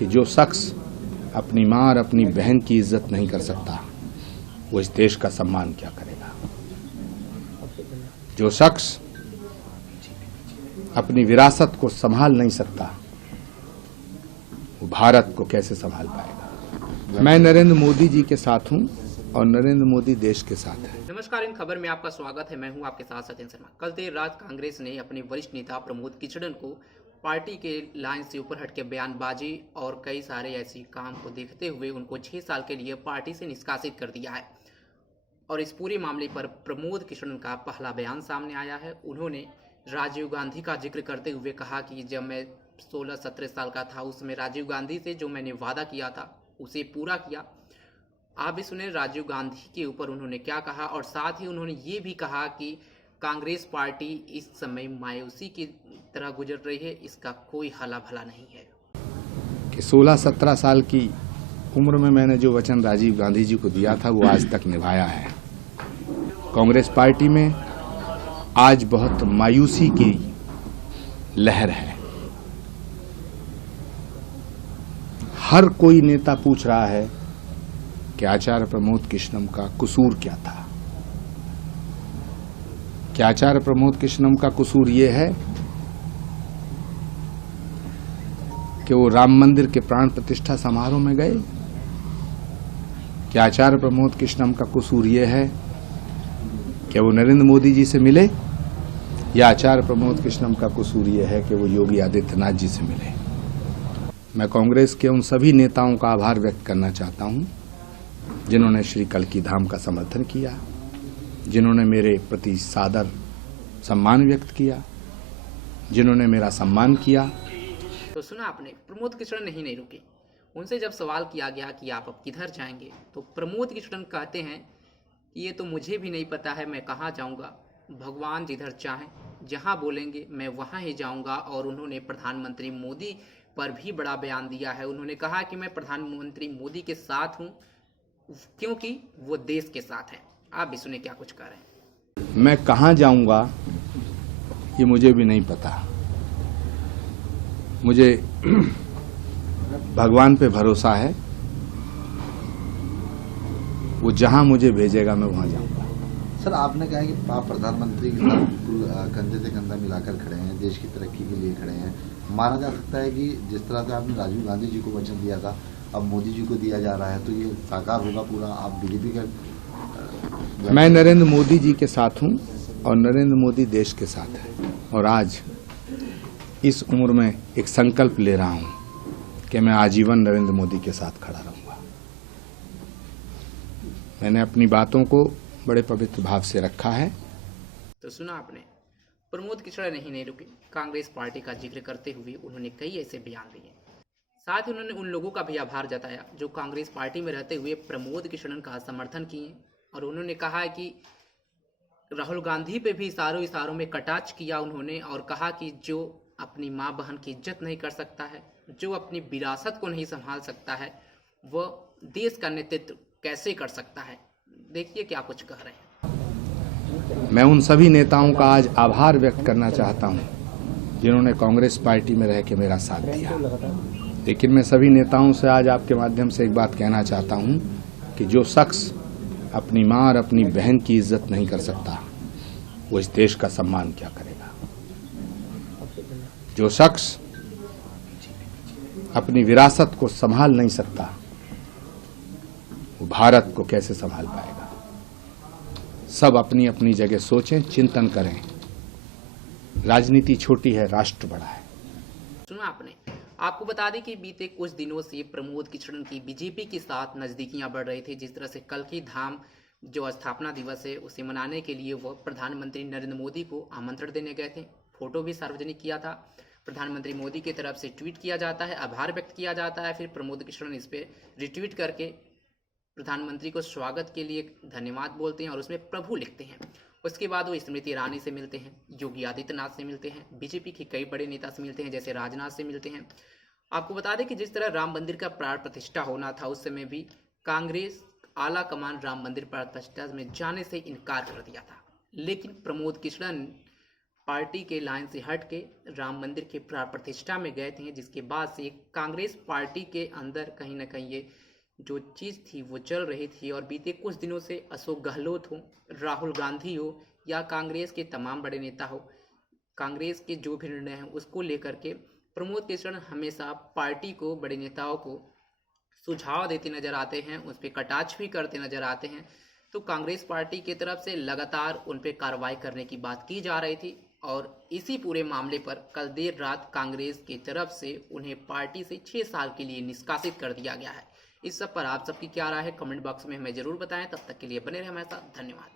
कि जो शख्स अपनी माँ और अपनी बहन की इज्जत नहीं कर सकता वो इस देश का सम्मान क्या करेगा। जो शख्स अपनी विरासत को संभाल नहीं सकता वो भारत को कैसे संभाल पाएगा। मैं नरेंद्र मोदी जी के साथ हूं और नरेंद्र मोदी देश के साथ है। नमस्कार, इन खबर में आपका स्वागत है। मैं हूं आपके साथ सचिन शर्मा। कल देर रात कांग्रेस ने अपने वरिष्ठ नेता प्रमोद किचडन को पार्टी के लाइन से ऊपर हटके बयानबाजी और कई सारे ऐसी काम को देखते हुए उनको 6 साल के लिए पार्टी से निष्कासित कर दिया है। और इस पूरे मामले पर प्रमोद किचडन का पहला बयान सामने आया है। उन्होंने राजीव गांधी का जिक्र करते हुए कहा कि जब मैं 16-17 साल का था उसमें राजीव गांधी से जो मैंने वादा किया था उसे पूरा किया। आप भी सुने राजीव गांधी के ऊपर उन्होंने क्या कहा, और साथ ही उन्होंने ये भी कहा कि कांग्रेस पार्टी इस समय मायूसी की तरह गुजर रही है, इसका कोई हला भला नहीं है। कि 16-17 साल की उम्र में मैंने जो वचन राजीव गांधी जी को दिया था वो आज तक निभाया है। कांग्रेस पार्टी में आज बहुत मायूसी की लहर है। हर कोई नेता पूछ रहा है कि आचार्य प्रमोद कृष्णम का कसूर क्या था। क्या आचार्य प्रमोद कृष्णम का कसूर ये है कि वो राम मंदिर के प्राण प्रतिष्ठा समारोह में गए? क्या आचार्य प्रमोद कृष्णम का कसूर ये है कि वो नरेंद्र मोदी जी से मिले? या आचार्य प्रमोद कृष्णम का कसूर ये है कि वो योगी आदित्यनाथ जी से मिले? मैं कांग्रेस के उन सभी नेताओं का आभार व्यक्त करना चाहता हूं जिन्होंने श्री कल्की धाम का समर्थन किया, जिन्होंने मेरे प्रति सादर सम्मान व्यक्त किया, जिन्होंने मेरा सम्मान किया। तो सुना आपने, प्रमोद किचडन नहीं रुके। उनसे जब सवाल किया गया कि आप अब किधर जाएंगे, तो प्रमोद किचडन कहते हैं कि ये तो मुझे भी नहीं पता है मैं कहाँ जाऊँगा, भगवान जिधर चाहें जहाँ बोलेंगे मैं वहाँ ही जाऊँगा। और उन्होंने प्रधानमंत्री मोदी पर भी बड़ा बयान दिया है। उन्होंने कहा कि मैं प्रधानमंत्री मोदी के साथ हूँ क्योंकि वो देश के साथ हैं। आप भी सुने क्या कुछ कह रहे हैं। मैं कहाँ जाऊँगा ये मुझे भी नहीं पता। मुझे भगवान पे भरोसा है, वो जहां मुझे भेजेगा मैं वहां जाऊंगा। सर, आपने कहा कि आप प्रधानमंत्री के साथ कंधे से कंधा मिलाकर खड़े हैं, देश की तरक्की के लिए खड़े हैं। माना जा सकता है कि जिस तरह से आपने राजीव गांधी जी को वचन दिया था अब मोदी जी को दिया जा रहा है, तो ये साकार होगा पूरा? आप बीजेपी का मैं नरेंद्र मोदी जी के साथ हूं और नरेंद्र मोदी देश के साथ है। और आज इस उम्र में एक संकल्प ले रहा हूं कि मैं आजीवन नरेंद्र मोदी के साथ खड़ा रहूंगा। मैंने अपनी बातों को बड़े पवित्र भाव से रखा है। तो सुना आपने, प्रमोद किचडन नहीं रुके। कांग्रेस पार्टी का जिक्र करते हुए उन्होंने कई ऐसे बयान दिए। साथ ही उन्होंने उन लोगों का भी आभार जताया जो कांग्रेस पार्टी में रहते हुए प्रमोद किचडन का समर्थन किए। और उन्होंने कहा कि राहुल गांधी पे भी इशारों में कटाक्ष किया उन्होंने, और कहा कि जो अपनी माँ बहन की इज्जत नहीं कर सकता है, जो अपनी विरासत को नहीं संभाल सकता है, वह देश का नेतृत्व कैसे कर सकता है। देखिए क्या कुछ कह रहे हैं। मैं उन सभी नेताओं का आज आभार व्यक्त करना चाहता हूं जिन्होंने कांग्रेस पार्टी में रह के मेरा साथ दिया। लेकिन मैं सभी नेताओं से आज आपके माध्यम से एक बात कहना चाहता हूं कि जो शख्स अपनी माँ और अपनी बहन की इज्जत नहीं कर सकता वो इस देश का सम्मान क्या करेगा। जो शख्स अपनी विरासत को संभाल नहीं सकता वो भारत को कैसे संभाल पाएगा। सब अपनी अपनी जगह सोचें, चिंतन करें। राजनीति छोटी है, राष्ट्र बड़ा है। सुना आपने। आपको बता दें कि बीते कुछ दिनों से प्रमोद किचडन की बीजेपी के साथ नजदीकियां बढ़ रही थी। जिस तरह से कल्की धाम जो स्थापना दिवस है उसे मनाने के लिए वह प्रधानमंत्री नरेंद्र मोदी को आमंत्रण देने गए थे। फोटो भी सार्वजनिक किया था। प्रधानमंत्री मोदी की तरफ से ट्वीट किया जाता है, आभार व्यक्त किया जाता है, फिर प्रमोद किचडन इस पर रिट्वीट करके प्रधानमंत्री को स्वागत के लिए धन्यवाद बोलते हैं और उसमें प्रभु लिखते हैं। उसके बाद वो स्मृति ईरानी से मिलते हैं, योगी आदित्यनाथ से मिलते हैं, बीजेपी के कई बड़े नेता से मिलते हैं, जैसे राजनाथ से मिलते हैं। आपको बता दें कि जिस तरह राम मंदिर का प्राण प्रतिष्ठा होना था उस समय भी कांग्रेस आला कमान राम मंदिर प्राण प्रतिष्ठा में जाने से इनकार कर दिया था। लेकिन प्रमोद किचडन पार्टी के लाइन से हट के राम मंदिर के प्राण प्रतिष्ठा में गए थे, जिसके बाद से कांग्रेस पार्टी के अंदर कहीं ना कहीं ये जो चीज़ थी वो चल रही थी। और बीते कुछ दिनों से अशोक गहलोत हो, राहुल गांधी हो या कांग्रेस के तमाम बड़े नेता हो, कांग्रेस के जो भी निर्णय हैं उसको लेकर के प्रमोद कृष्ण हमेशा पार्टी को, बड़े नेताओं को सुझाव देते नजर आते हैं, उस पर कटाक्ष भी करते नजर आते हैं। तो कांग्रेस पार्टी की तरफ से लगातार उन पर कार्रवाई करने की बात की जा रही थी और इसी पूरे मामले पर कल देर रात कांग्रेस की तरफ से उन्हें पार्टी से 6 साल के लिए निष्कासित कर दिया गया है। इस सब पर आप सबकी क्या राय है कमेंट बॉक्स में हमें जरूर बताएं। तब तक के लिए बने रहे हमारे साथ। धन्यवाद।